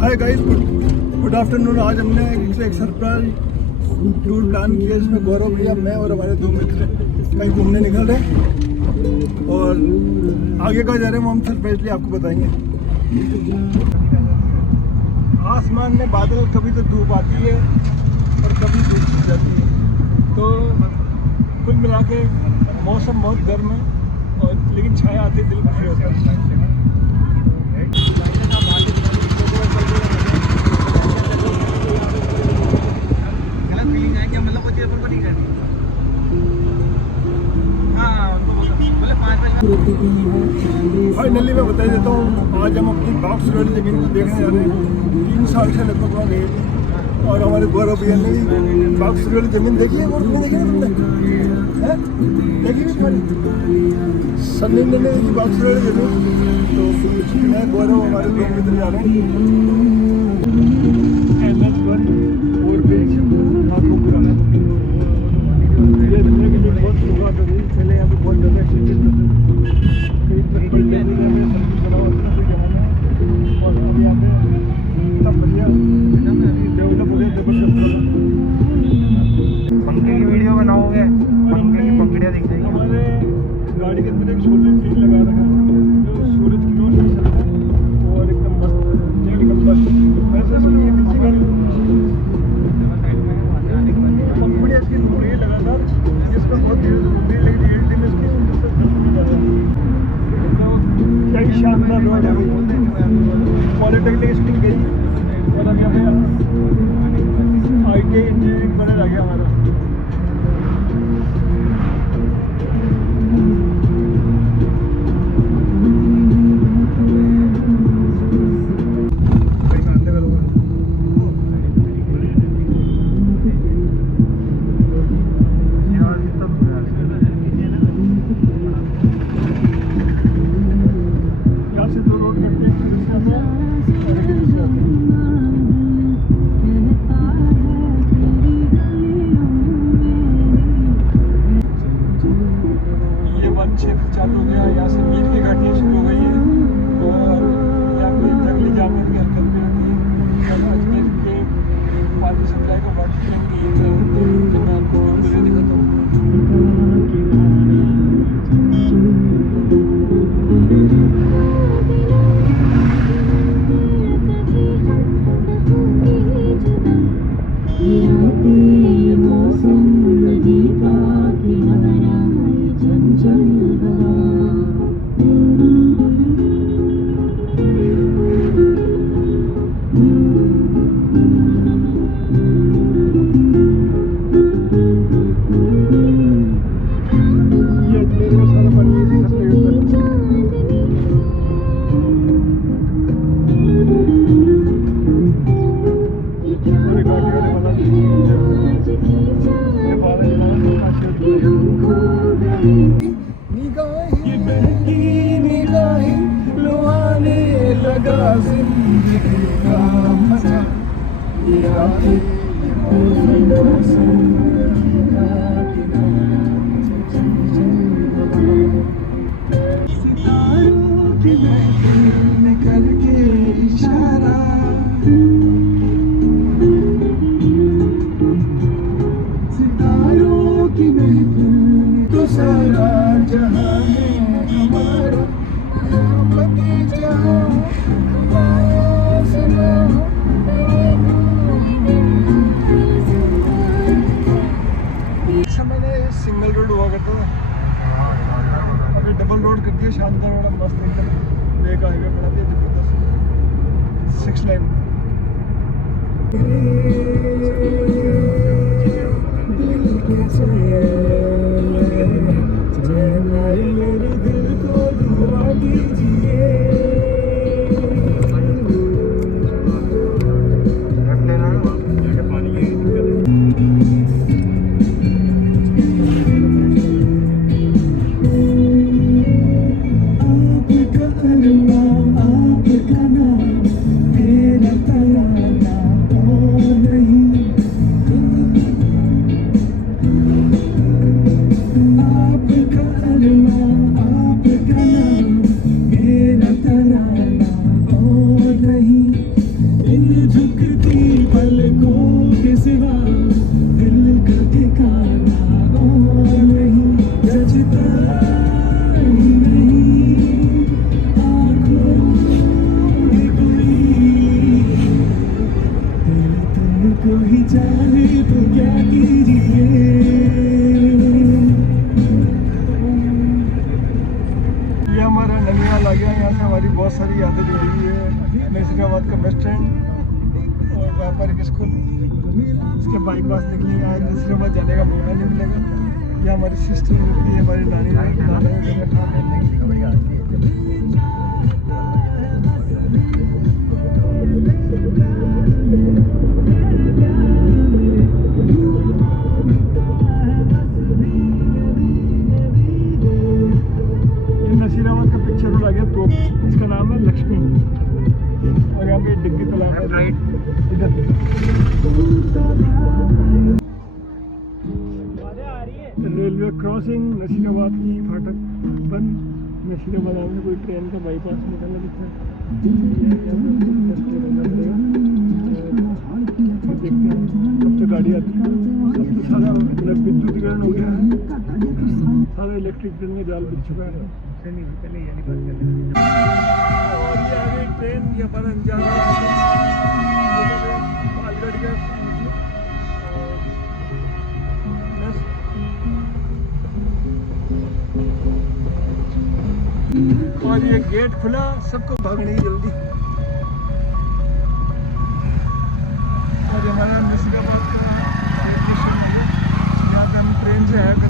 Hi guys, good afternoon. आज हमने एक सरप्राइज टूर प्लान किया जिसमें गौरव भैया, मैं और हमारे दो मित्र कहीं घूमने निकल रहे हैं और आगे कहाँ जा रहे हैं वो हम सरप्राइजली आपको बताएंगे। आसमान में बादल, कभी तो धूप आती है और कभी धूप छिप जाती है, तो कुल मिला के मौसम बहुत गर्म है और लेकिन छाया आती है, दिल खुशी होता है। फाइनली मैं बता देता हूँ, आज हम अपनी बॉक्स रोड जमीन को देखने जा रहे हैं। 3 साल से लगभग वहाँ गए थे और हमारे गौरव भैया ने भी बॉक्स रोड जमीन देखी है। वो नहीं देखी ना तुमने? देखी भी तुम्हारी सन्नी ने देखी बॉक्स रोड जमीन। तो मैं गौरव हमारे दो मित्र जा रहे हैं बहुत सुबह पहले यहाँ पे बहुत ज़्यादा एक्सीडेंट होते और अब यहाँ पे इतना बढ़िया डेवलप हो गया, जबरदस्त। पंखे की वीडियो बनाओगे? पंखे की पंखड़ियाँ दिख जाएगी। हमारे गाड़ी के अंदर एक सोलर प्लेट लगा रखा है जो सूरज की रोशनी से चलता है और एकदम मस्त एकदम मस्त। वैसे इसलिए किसी गाड़ी पंखड़ियाँ इसकी घूम रही है लगातार, जिसमें बहुत धीरे से घूम रही है, लेकिन धीरे धीरे इसकी सुंदर से दस नहीं जा रहा है। क्या ही शानदार रोड है। पॉलिटेक्निक स्कूल गई और अब यहाँ पे ITI इंजीनियरिंग कॉलेज आ गया हमारा। क्षेत्र चालू हो गया, यहाँ से मीट की घाटियाँ शुरू हो गई है और यहाँ पे जंगली जानवर की हरकत भी होती है। और अजमेर के पानी सप्लाई का वाटर टैंक ये जो मैं आपको वीडियो दिखाता हूँ। सिंगल रोड हुआ करता था, अभी डबल रोड कर दिया, शानदार वाला मस्त एकदम नए का हाईवे बना दिया, जबरदस्त 6 लाइन। मेरे दिल को दुआ कीजिए। ये हमारा ननिहाल आ गया। यहाँ से हमारी बहुत सारी यादें जुड़ी हुई है। नसीराबाद का बस स्टैंड और व्यापारिक स्कूल, इसके बाईपास निकलेंगे। आज नसीराबाद जाने का मौका नहीं मिलेगा। ये हमारी सिस्टर होती है, हमारी नानी नसीराबाद का पिक्चर रोड आ गया तो इसका नाम है लक्ष्मी। और यहाँ पे डिग्गी तालाब है राइट इधर। रेलवे क्रॉसिंग नसीराबाद की फाटक बंद। नसीराबाद में कोई ट्रेन का बाईपास निकलना दिखता है। देखते हैं कब तक गाड़ी आती है। सब तो सारा विद्युतीकरण हो गया है, सारा इलेक्ट्रिक ट्रेन में जाल बिछ चुका है। और ये आ गई ट्रेन, ये हमारा अंजाम पालगढ़ का। और ये गेट खुला, सबको भागने की जल्दी। और हमारा नसीराबाद का ट्रेन से आया तो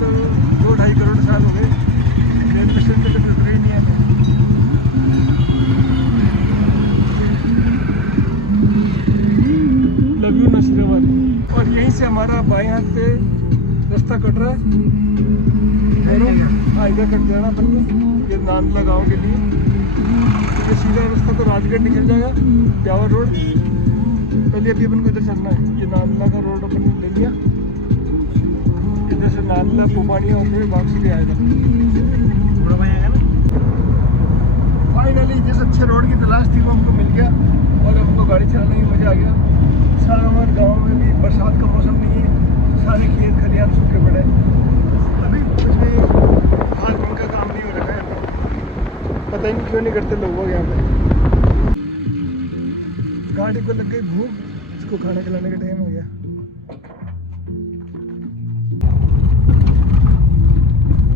2-2.5 करोड़ साल हो गए रेलवे स्टेशन पे कभी उतरे ही नहीं है। Love you Nasirabad. और यहीं से हमारा बाएं हाथ पे रास्ता कट रहा है। हाँ, इधर कट जाना अपन को, ये नानला गाँव के लिए। ये सीधा रास्ता तो राजगढ़ निकल जाएगा, ब्यावर रोड। पहले अभी अपन को इधर चलना है। ये नानला का रोड अपन ने ले लिया। इधर से नानला पोपानिया होते हुए वापसी ले आएगा। फाइनली जिस अच्छे रोड की तलाश थी वो हमको मिल गया और हमको गाड़ी चलाने में मज़ा आ गया। सारा हमारे गाँव में भी बरसात का मौसम नहीं है, सारे खेत खलियान सूखे पड़े। अभी पिछले हाथ दिन का काम नहीं हो रखा है, पता ही नहीं क्यों नहीं करते लोग यहाँ पे। गाड़ी को लग गई भूख, इसको खाना खिलाने का टाइम हो गया।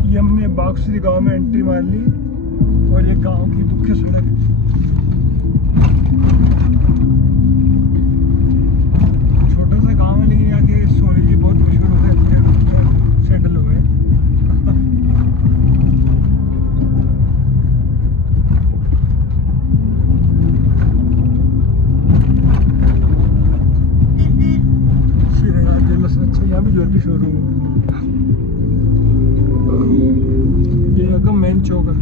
ये हमने बागसुरी गांव में एंट्री मार ली और ये गांव की मुख्य सड़क। छोटा सा गांव है लेकिन यहाँ के सोनेली बहुत मशहूर होता है, सेटल हो गए। अच्छा, यहाँ भी ज्वेलरी शोरूम है। ये मेन चौक है।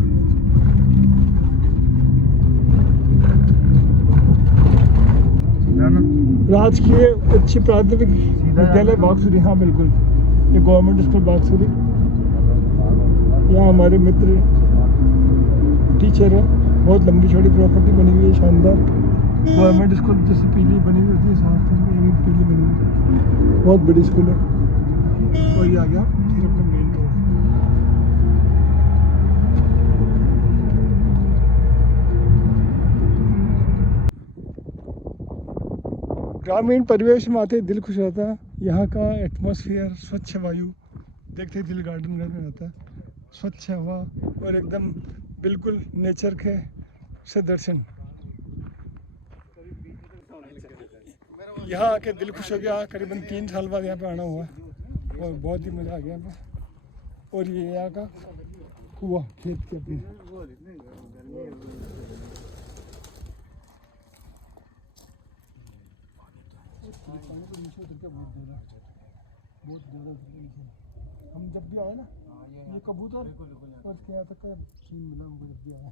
राजकीय उच्च प्राथमिक विद्यालय बागसुरी, हाँ बिल्कुल, ये गवर्नमेंट स्कूल बागसुरी। यहाँ हमारे मित्र टीचर है। बहुत लंबी चौड़ी प्रॉपर्टी बनी हुई है, शानदार। गवर्नमेंट स्कूल जैसे पीली बनी हुई होती है, साथ में ये पीली बनी हुई है। बहुत बड़ी स्कूल है। और ये आ गया फिर अपना मेन रोड। ग्रामीण परिवेश में आते दिल खुश रहता है। यहाँ का एटमॉस्फेयर, स्वच्छ वायु देखते दिल गार्डन में आता है। स्वच्छ हवा और एकदम बिल्कुल नेचर के से दर्शन। यहाँ आके दिल खुश हो गया। करीबन 3 साल बाद यहाँ पे आना हुआ और बहुत ही मज़ा आ गया यहाँ पे। और ये यहाँ का कुआं, खेत के अपने। बहुत ज़्यादा हम जब भी आए ना, ये कबूतर और इसके यहाँ तक का सीन मिला हमको जब भी आया।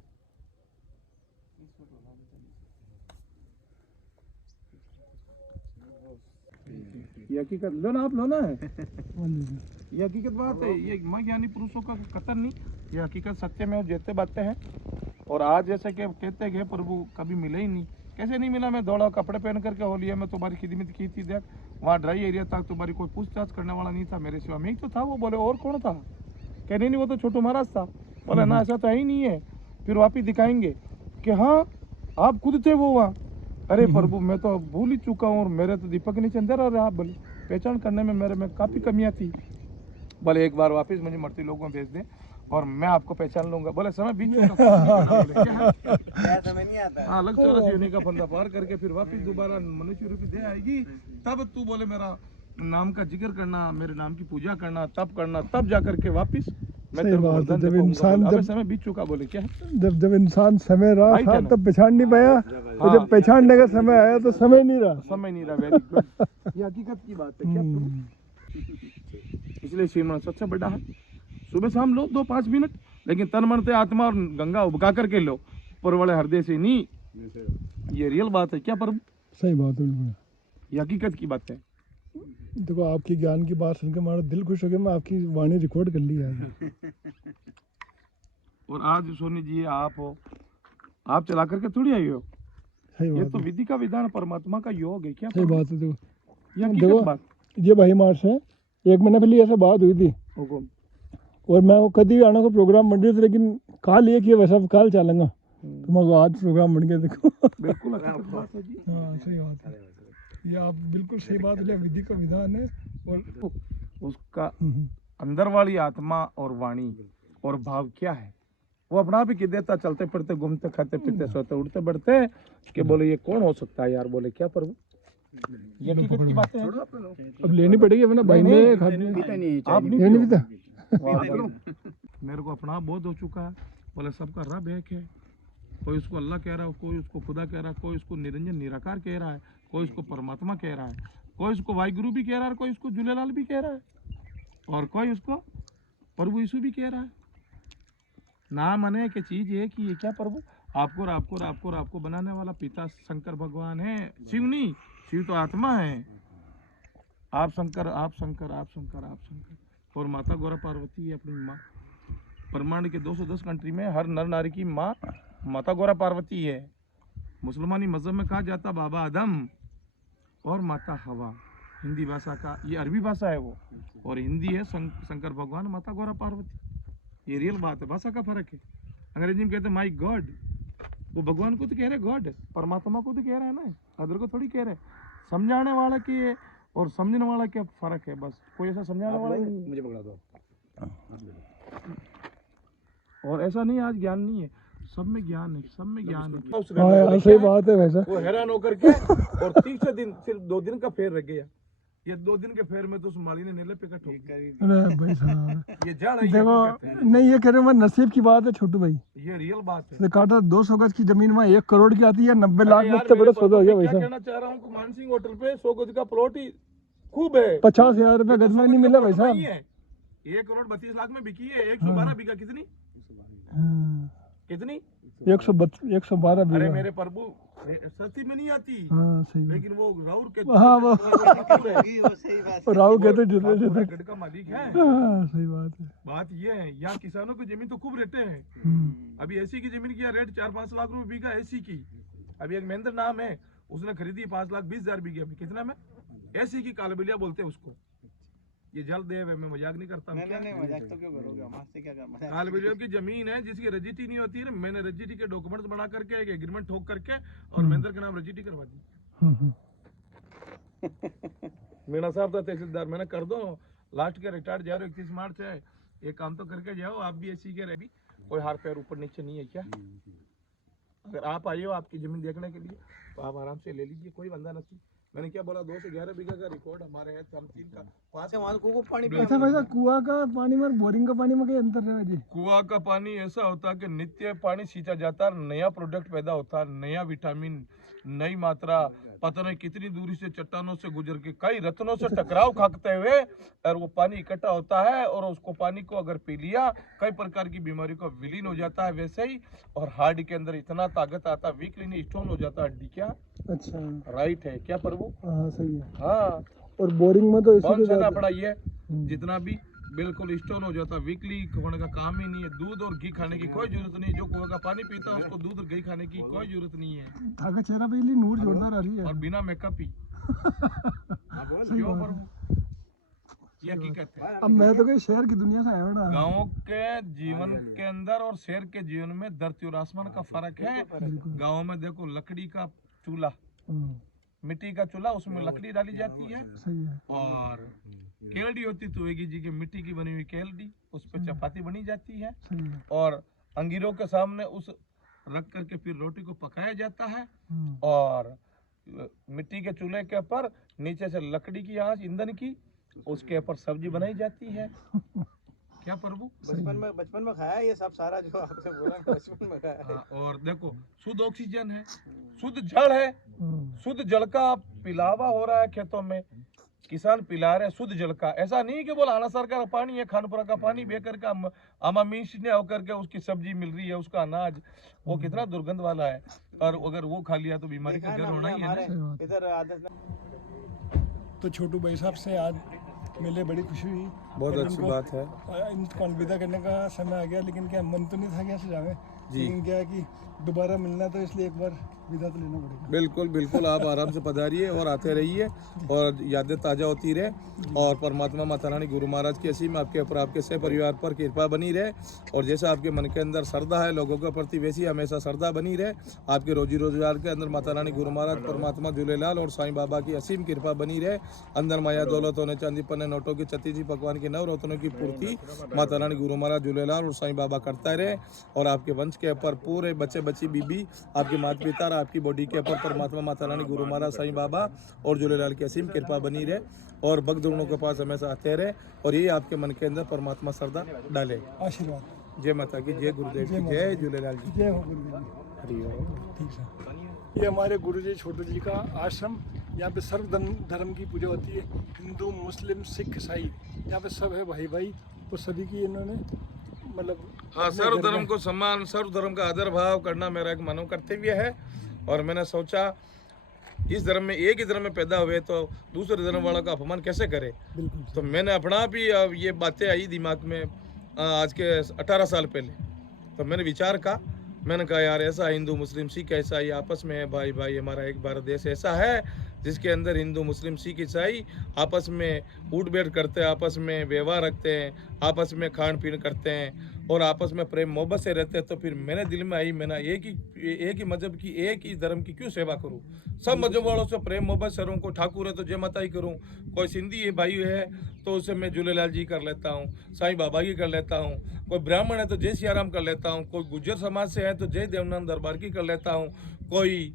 ये हकीकत लो ना, आप लो ना है। ये हकीकत बात है। ये मैं ज्ञानी पुरुषों का कथन नहीं, ये हकीकत सत्य में जैसे बातें हैं। और आज जैसे कि कहते हैं प्रभु कभी मिले ही नहीं। कैसे नहीं मिला? मैं दौड़ा कपड़े पहन करके होलिया में तुम्हारी खिदमत की थी। देख वहाँ ड्राई एरिया था, तुम्हारी कोई पूछताछ करने वाला नहीं था, मेरे सिवा मैं ही तो था। वो बोले और कौन था? कहने नहीं, वो तो छोटू महाराज था। बोले ना, ऐसा तो है ही नहीं है। फिर वापिस दिखाएंगे कि हाँ आप खुद थे वो वहाँ। अरे प्रभु मैं तो भूल ही चुका हूँ और मेरे तो दीपक नीचे अंदर और आप बोले पहचान करने में मेरे में काफ़ी कमियां थी। बोले एक बार वापस मुझे मरती लोगों में भेज दें और मैं आपको पहचान लूंगा। बोले समय बीत चुका। बोले क्या समय नहीं आता। हाँ अलग 84 योनि का फंदा पार करके फिर वापस दोबारा मनुष्य रूपी दे आएगी, तब तू बोले मेरा नाम का जिक्र करना, मेरे नाम की पूजा करना, तब जा करके वापस मैं सही तेरे को बात है, वरदान जब दे पाऊंगा। इंसान बोले, अबे जब समय बीत चुका। बोले क्या जब इंसान समय रहा राइट था है ना? तब पहचान नहीं पाया, और जब पहचानने का समय आया तो समय नहीं रहा। समय नहीं रहा। वेरी गुड, ये हकीकत की बात है क्या प्रभु? इसलिए श्रीमान सबसे बड़ा है। सुबह शाम लो 2-5 मिनट, लेकिन तन मन से आत्मा और गंगा उबका करके लो, पर वाले हृदय से नहीं। ये रियल बात है क्या प्रभु? सही बात है, बिल्कुल। ये हकीकत की बात है। देखो आपकी ज्ञान की बात सुनकर हमारा दिल खुश हो गया। मैं आपकी वाणी रिकॉर्ड कर ली है। और आज सोनी जी आप हो, आप चला करके थोड़ी आई हो। सही ये बात तो है, विधि का विधान परमात्मा का योग है क्या सही प्रभु? बात है। देखो ये देखो हकीकत बात। ये भाई मार्च है, 1 महीने पहले ऐसे बात हुई थी हुकुम। और मैं वो कभी भी आने को प्रोग्राम बन रही थी, लेकिन काल ये कि वैसा काल चलेगा तो मैं आज प्रोग्राम बन गया। देखो बिल्कुल हकीकत बात है जी। हाँ सही बात है, ये आप बिल्कुल सही बात है। विधि का विधान है और उसका अंदर वाली आत्मा और वाणी और भाव क्या है वो अपना आप ही कह देता, चलते फिरते घूमते खाते पीते सोते उठते बढ़ते कि बोले ये कौन हो सकता है यार। बोले क्या प्रभु? ये हकीकत की बातें हैं। अब लेनी पड़ेगी अपना भाई नहीं, ने आप नहीं ये नहीं पियो। पीता। वाह प्रभु। मेरे को अपना बहुत हो चुका है। बोले सबका रब एक है, कोई उसको अल्लाह कह रहा है, कोई उसको खुदा कह रहा है, कोई उसको निरंजन निराकार कह रहा है, कोई उसको परमात्मा कह रहा है, कोई उसको वाहिगुरु भी कह रहा है, कोई उसको झूलेलाल भी कह रहा है, और कोई उसको प्रभु यीशु भी कह रहा है। नाम अनेक चीज एक ही है क्या प्रभु? आपको और आपको और आपको और आपको बनाने वाला पिता शंकर भगवान है, शिव नहीं। शिव तो आत्मा है। आप शंकर, आप शंकर, आप शंकर, आप शंकर। और माता गौरा पार्वती है अपनी माँ। ब्रह्मांड के 210 कंट्री में हर नर नारी की माँ माता गौरा पार्वती है। मुसलमानी मजहब में कहा जाता बाबा आदम और माता हवा। हिंदी भाषा का ये अरबी भाषा है वो, और हिंदी है शंकर भगवान माता गौरा पार्वती। ये रियल बात है, भाषा का फर्क है। अंग्रेजी में कहते हैं माई गॉड, वो भगवान को तो कह रहे गॉड, परमात्मा को तो कह रहे हैं ना, अदर को थोड़ी कह रहे। समझाने वाला की और समझने वाला क्या फर्क है, बस कोई ऐसा समझाने वाला ही नहीं। मुझे पकड़ा दो। और ऐसा नहीं आज ज्ञान नहीं है, सब में ज्ञान है, सब में ज्ञान है। हाँ यार सही बात है वैसा। वो हैरान होकर के और तीसरे दिन सिर्फ 2 दिन का फेर रह गया। ये 2 दिन के फेर में तो सुमाली ने नीले पे ठोक दी। अरे भाई साहब ये जाड़ है, ये देखो हकीकत है। नहीं, ये कह रहे हैं नसीब की बात है छोटू भाई। ये रियल बात है। तो काटा 200 गज की जमीन में 1 करोड़ की आती है, 90 लाख में यार, तो बड़ा मेरे सौदा हो गया मैं भाई क्या साहब। कहना चाह रहा हूँ कि मानसिंह होटल पे 100 गज का प्लॉट ही खूब है। 50,000 रुपये गज में नहीं मिला भाई साहब। 1 करोड़ 32 लाख में बिकी है। 112 बीघा कितनी कितनी 112 अरे बीघा। मेरे प्रभु सस्ती में नहीं आती। हाँ सही बात। लेकिन वो राउर के हाँ वो सही बात। राव कहते जितने आप पूरा जितने गढ़ का मालिक है। हाँ सही बात है। बात ये है, यहाँ किसानों की जमीन तो खूब रेटे हैं। अभी एसी की जमीन की रेट 4-5 लाख रुपए बीघा एसी की। अभी एक महेंद्र नाम है, उसने खरीदी 5,20,000 बीघे में। कितना में? एसी की कालबेलिया बोलते हैं उसको। ये जल देव है, मैं मजाक नहीं करता। नहीं मजाक तो क्यों करोगे, हमसे क्या करना है। कालबेलिया की जमीन है जिसकी रजिस्ट्री नहीं होती है ना, मैंने रजिस्ट्री के डॉक्यूमेंट्स बना करके एक एग्रीमेंट ठोक करके और महेंद्र के नाम रजिस्ट्री करवा दी। मीणा साहब था तहसीलदार, मैंने कर दो लास्ट के रिटायर्ड जा रहे हो 31 मार्च है, एक काम तो करके जाओ। आप भी ऐसी के रह, कोई हार पैर ऊपर नीचे नहीं है क्या? अगर आप आइए हो आपकी जमीन देखने के लिए तो आप आराम से ले लीजिए, कोई बंदा नहीं। मैंने क्या बोला, 2 से 11 बीघा का रिकॉर्ड हमारे है। हम 3 का 5 वहाँ को पानी अच्छा भाई साहब, कुआं का पानी में बोरिंग का पानी में क्या अंतर है जी? कुआं का पानी ऐसा होता है कि नित्य पानी सींचा जाता है, नया प्रोडक्ट पैदा होता है, नया विटामिन, नई मात्रा, पता नहीं कितनी दूरी से चट्टानों से गुजर के कई रत्नों से टकराव खाते हुए और वो पानी इकट्ठा होता है, और उसको पानी को अगर पी लिया कई प्रकार की बीमारी को विलीन हो जाता है वैसे ही। और हार्ट के अंदर इतना ताकत आता है, वीकली नहीं स्टोन हो जाता हड्डी। क्या अच्छा राइट है क्या प्रभु? हाँ सही है। हाँ, और बोरिंग में तो इसी कौन के सा ना साथ पड़ा ये जितना भी बिल्कुल स्टोन हो जाता, वीकली होने का काम ही नहीं है। दूध और घी खाने की कोई जरूरत नहीं। जो कुएं का पानी पीता है उसको दूध और घी खाने की कोई जरूरत नहीं है, धागा चेहरा पे लिए नूर जोरदार आ रही है। और बिना मेकअप ही। सही क्यों बात है। प्रभु? ये हकीकत है। अब मैं तो कहीं शहर की दुनिया से आया हूँ। गाँव के जीवन के अंदर और शहर के जीवन में धरती और आसमान का फर्क है। गाँव में देखो लकड़ी का चूल्हा, मिट्टी का चूल्हा, उसमें लकड़ी डाली जाती है सही है। और केलड़ी होती तुएगी जी की मिट्टी की बनी हुई केलड़ी, उस पर चपाती बनी जाती है सही है। और अंगीरों के सामने उस रख करके फिर रोटी को पकाया जाता है और मिट्टी के चूल्हे के ऊपर नीचे से लकड़ी की आंच ईंधन की, उसके ऊपर सब्जी बनाई जाती है। क्या प्रभु? बचपन में खाया ये सब सारा जो आपसे बोला बचपन में खाया है। हाँ, और देखो शुद्ध ऑक्सीजन है, शुद्ध जल है, शुद्ध जल का पिलावा हो रहा है खेतों में, किसान पिला रहे शुद्ध जल का। ऐसा नहीं कि बोला अनासर का पानी है, खानपुरा का पानी बह करके आमा मीश ने होकर के उसकी सब्जी मिल रही है, उसका अनाज वो कितना दुर्गंध वाला है, और अगर वो खा लिया तो बीमारी का घर होना ही है ना। इधर आदत तो छोटू भाई साहब से आज मिले, बड़ी खुशी हुई। बहुत और अच्छी इनको बात है। इनको अलविदा करने का समय आ गया, लेकिन क्या मन तो नहीं था क्या सुझावे, लेकिन क्या है कि दोबारा मिलना तो इसलिए एक बार विदा तो लेना पड़ेगा। बिल्कुल बिल्कुल, आप आराम से पधारिए और आते रहिए और यादें ताज़ा होती रहे, और परमात्मा माता रानी गुरु महाराज की असीम आपके ऊपर, आपके सह परिवार पर कृपा बनी रहे, और जैसा आपके मन के अंदर श्रद्धा है लोगों के प्रति, वैसी हमेशा श्रद्धा बनी रहे। आपके रोजी रोजगार के अंदर माता रानी गुरु महाराज, परमात्मा झूलेलाल और साईं बाबा की असीम कृपा बनी रहे। अंदर माया दौलत होने, चांदी पन्ने नोटों की, छत्तीस पकवान की, नवरत्नों की पूर्ति माता रानी गुरु महाराज झूलेलाल और साईं बाबा करता रहे, और आपके वंश के ऊपर पूरे बच्चे बच्ची बीबी, आपके माता पिता और आपकी बॉडी के ऊपर परमात्मा माता रानी गुरु महाराज साईं बाबा और झूलेलाल की असीम कृपा बनी रहे, और भक्त जनों के पास हमेशा आते रहे, और ये आपके मन के अंदर परमात्मा श्रद्धा डाले। आशीर्वाद। जय माता की, जय गुरुदेव की, जय झूलेलाल जी। जय हो गुरुदेव जी। हरि ओम। ठीक है। ये हमारे गुरुजी छोटू जी का आश्रम, यहाँ पे सर्व धर्म की पूजा होती है, हिंदू मुस्लिम सिख ईसाई, यहाँ पे सब है भाई भाई, और सभी की इन्होंने मतलब हाँ, सर्व धर्म को सम्मान, सर्व धर्म का आदर भाव करना मेरा एक मानव कर्तव्य है, और मैंने सोचा इस धर्म में, एक ही धर्म में पैदा हुए तो दूसरे धर्म वालों का अपमान कैसे करे। बिल्कुल। तो मैंने अपना भी अब ये बातें आई दिमाग में आज के 18 साल पहले, तो मैंने विचार का, मैंने कहा यार ऐसा हिंदू मुस्लिम सिख ईसाई आपस में है, भाई भाई हमारा एक भारत देश ऐसा है जिसके अंदर हिंदू मुस्लिम सिख ईसाई आपस में उठ बैठ करते हैं, आपस में व्यवहार रखते हैं, आपस में खान पीन करते हैं और आपस में प्रेम मोहब्बत से रहते हैं। तो फिर मेरे दिल में आई, मैंने एक ही मजहब की, एक ही धर्म की क्यों सेवा करूं, सब मजहब वालों से प्रेम मोहब्बत से रहूं। कोई ठाकुर है तो जय माता ही करूं, कोई सिंधी है भाई है तो उसे मैं झूलेलाल जी कर लेता हूँ, साईं बाबा की कर लेता हूँ, कोई ब्राह्मण है तो जय सियाराम कर लेता हूँ, कोई गुज्जर समाज से है तो जय देवनाथ दरबार की कर लेता हूँ, कोई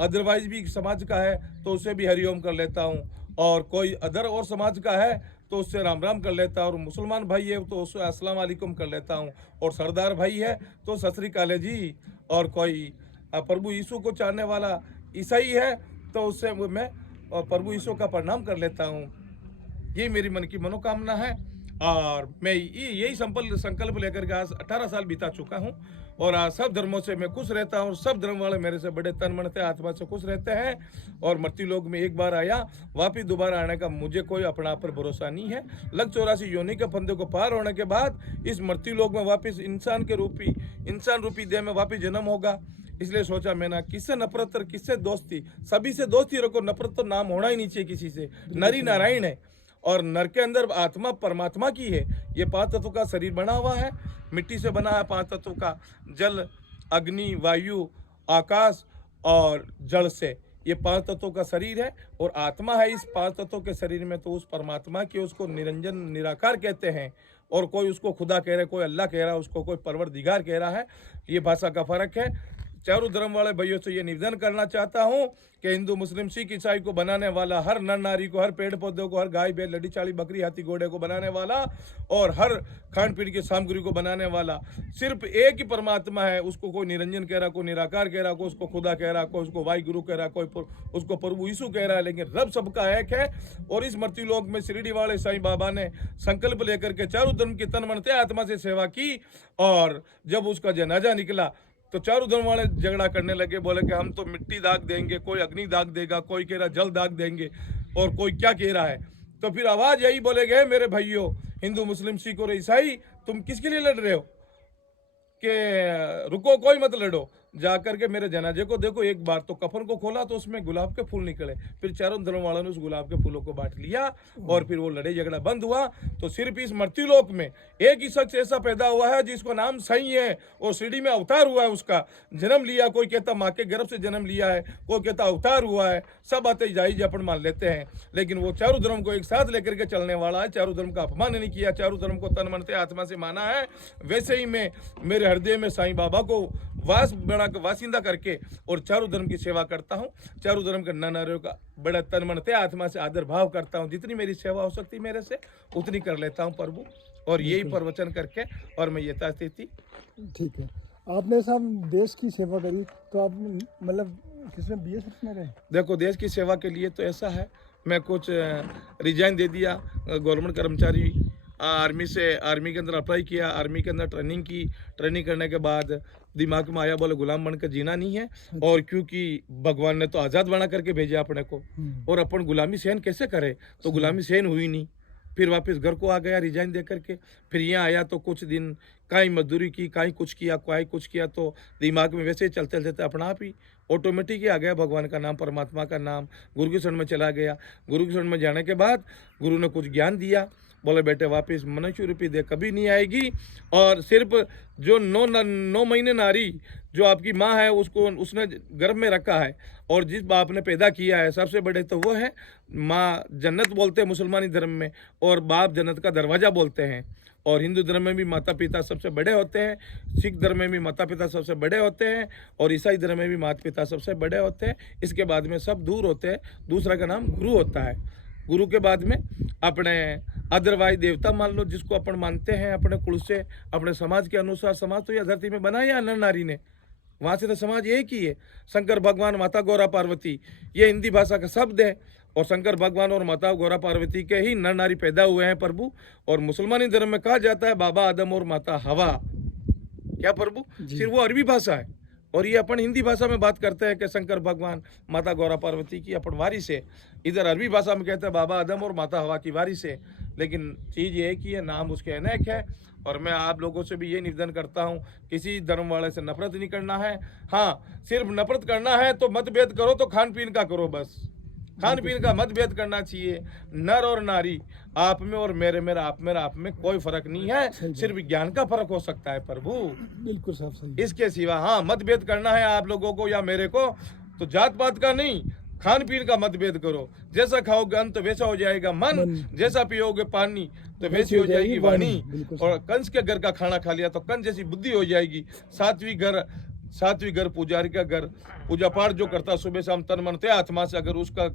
अदरवाइज भी समाज का है तो उसे भी हरिओम कर लेता हूँ, और कोई अदर और समाज का है तो उससे राम राम कर लेता हूँ, और मुसलमान भाई है तो उससे अस्सलाम वालेकुम कर लेता हूँ, और सरदार भाई है तो सत श्री अकाल जी, और कोई प्रभु यीशु को चाहने वाला ईसाई है तो उससे मैं प्रभु यीशु का प्रणाम कर लेता हूँ। ये मेरी मन की मनोकामना है, और मैं यही संकल्प लेकर के आज 18 साल बिता चुका हूँ, और आज सब धर्मों से मैं खुश रहता हूँ, सब धर्म वाले मेरे से बड़े तन मन से आत्मा से खुश रहते हैं, और मृत्यु लोक में एक बार आया, वापिस दोबारा आने का मुझे कोई अपना पर भरोसा नहीं है। लग 84 योनि के फंदे को पार होने के बाद इस मृत्यु लोक में वापिस इंसान रूपी देह में वापिस जन्म होगा। इसलिए सोचा मैंने किससे नफरत और किससे दोस्ती, सभी से दोस्ती रखो, नफरत तो नाम होना ही नहीं चाहिए किसी से। नरी नारायण है और नर के अंदर आत्मा परमात्मा की है। ये 5 तत्वों का शरीर बना हुआ है, मिट्टी से बना है 5 तत्वों का, जल अग्नि वायु आकाश और जल से, ये 5 तत्वों का शरीर है, और आत्मा है इस 5 तत्वों के शरीर में। तो उस परमात्मा की, उसको निरंजन निराकार कहते हैं, और कोई उसको खुदा कह रहा है, कोई अल्लाह कह रहा है, उसको कोई परवरदिगार कह रहा है। ये भाषा का फर्क है। चारों धर्म वाले भाइयों से ये निवेदन करना चाहता हूँ कि हिंदू मुस्लिम सिख ईसाई को बनाने वाला, हर नर नारी को, हर पेड़ पौधों को, हर गाय बैल लड़ी चाली बकरी हाथी घोड़े को बनाने वाला, और हर खान पीन की सामग्री को बनाने वाला सिर्फ एक ही परमात्मा है। उसको कोई निरंजन कह रहा, कोई निराकार कह रहा, कोई उसको खुदा कह रहा, कोई उसको वाहि गुरु कह रहा, कोई उसको प्रभु यीशु कह रहा है, लेकिन रब सबका एक है। और इस मृत्यु लोक में शिरडी वाले साईं बाबा ने संकल्प लेकर के चारों धर्म की तन मन से आत्मा से सेवा की, और जब उसका जनाजा निकला तो चारों धर्म वाले झगड़ा करने लगे, बोले कि हम तो मिट्टी दाग देंगे, कोई अग्नि दाग देगा, कोई कह रहा जल दाग देंगे, और कोई क्या कह रहा है। तो फिर आवाज यही बोले गए, मेरे भाइयों हिंदू मुस्लिम सिख और ईसाई, तुम किसके लिए लड़ रहे हो, कि रुको कोई मत लड़ो, जाकर के मेरे जनाजे को देखो, एक बार तो कफन को खोला तो उसमें गुलाब के फूल निकले, फिर चारों धर्म वालों ने उस गुलाब के फूलों को बांट लिया और फिर वो लड़ाई झगड़ा बंद हुआ। तो सिर्फ इस मृत्युलोक में एक ही शख्स ऐसा पैदा हुआ है जिसको नाम सही है और शिरडी में अवतार हुआ है, उसका जन्म लिया। कोई कहता माँ के गर्भ से जन्म लिया है, कोई कहता अवतार हुआ है, सब बातें जायज अपन मान लेते हैं, लेकिन वो चारों धर्म को एक साथ लेकर के चलने वाला है। चारों धर्म का अपमान नहीं किया, चारों धर्म को तन मन से आत्मा से माना है। वैसे ही मैं मेरे हृदय में साईं बाबा को वासिंदा करके और चारों धर्म की सेवा करता हूँ। चारों धर्म के नर नारियों का बड़ा तन मन से आत्मा से आदर भाव करता हूँ। जितनी मेरी सेवा हो सकती मेरे से उतनी कर लेता हूँ प्रभु, और यही प्रवचन करके और मैं यथास्थिति। ठीक है, आपने साहब देश की सेवा करी, तो आप मतलब किसमें बीएसएफ में रहे? देखो, देश की सेवा के लिए तो ऐसा है, मैं कुछ रिजाइन दे दिया, गवर्नमेंट कर्मचारी आर्मी के अंदर अप्लाई किया, आर्मी के अंदर ट्रेनिंग की। ट्रेनिंग करने के बाद दिमाग में आया, बोले गुलाम बनकर जीना नहीं है, और क्योंकि भगवान ने तो आज़ाद बना करके भेजा अपने को, और अपन गुलामी सहन कैसे करें, तो गुलामी सहन हुई नहीं। फिर वापस घर को आ गया रिजाइन दे करके। फिर यहाँ आया तो कुछ दिन कहीं मजदूरी की, कहीं कुछ किया, तो दिमाग में वैसे ही चलते चलते अपना आप ही ऑटोमेटिक ही आ गया भगवान का नाम, परमात्मा का नाम। गुरु की शरण में चला गया। गुरु की शरण में जाने के बाद गुरु ने कुछ ज्ञान दिया, बोले बेटे वापस मनुष्य रूपी देह कभी नहीं आएगी, और सिर्फ जो 9 महीने नारी जो आपकी माँ है उसको उसने गर्भ में रखा है, और जिस बाप ने पैदा किया है सबसे बड़े तो वो है माँ। जन्नत बोलते हैं मुसलमानी धर्म में, और बाप जन्नत का दरवाज़ा बोलते हैं। और हिंदू धर्म में भी माता पिता सबसे बड़े होते हैं, सिख धर्म में भी माता पिता सबसे बड़े होते हैं, और ईसाई धर्म में भी माता पिता सबसे बड़े होते हैं। इसके बाद में सब दूर होते हैं, दूसरा का नाम गुरु होता है। गुरु के बाद में अपने अदरवाइज देवता मान लो, जिसको अपन मानते हैं अपने कुल से, अपने समाज के अनुसार। समाज तो यह धरती में बनाया नर नारी ने, वहाँ से तो समाज एक ही है। शंकर भगवान, माता गौरा पार्वती, ये हिंदी भाषा का शब्द है, और शंकर भगवान और माता गौरा पार्वती के ही नर नारी पैदा हुए हैं प्रभु। और मुसलमानी धर्म में कहा जाता है बाबा आदम और माता हवा, क्या प्रभु? सिर्फ वो अरबी भाषा है, और ये अपन हिंदी भाषा में बात करते हैं कि शंकर भगवान माता गौरा पार्वती की अपन वारिस है। इधर अरबी भाषा में कहते हैं बाबा आदम और माता हवा की वारिस है, लेकिन चीज़ ये एक ही है, नाम उसके अनेक है। और मैं आप लोगों से भी ये निवेदन करता हूँ, किसी धर्म वाले से नफरत नहीं करना है। हाँ, सिर्फ नफरत करना है तो मतभेद करो, तो खान पीन का करो, बस खान पीन का मतभेद करना चाहिए। नर और नारी, आप में और मेरा आप में कोई फर्क नहीं है, सिर्फ ज्ञान का फर्क हो सकता है प्रभु। बिल्कुल साहब सही। इसके सिवा हाँ मतभेद करना है आप लोगों को या मेरे को, तो जात पात का नहीं, खान पीन का मतभेद करो। जैसा खाओगे अन्न तो वैसा हो जाएगा मन, जैसा पियोगे पानी तो वैसी हो जाएगी वाणी। और कंस के घर का खाना खा लिया तो कंस जैसी बुद्धि हो जाएगी। सात्विक घर पुजारी का घर, पूजा पाठ जो करता सुबह शाम तन मन से आत्मा से, अगर उसका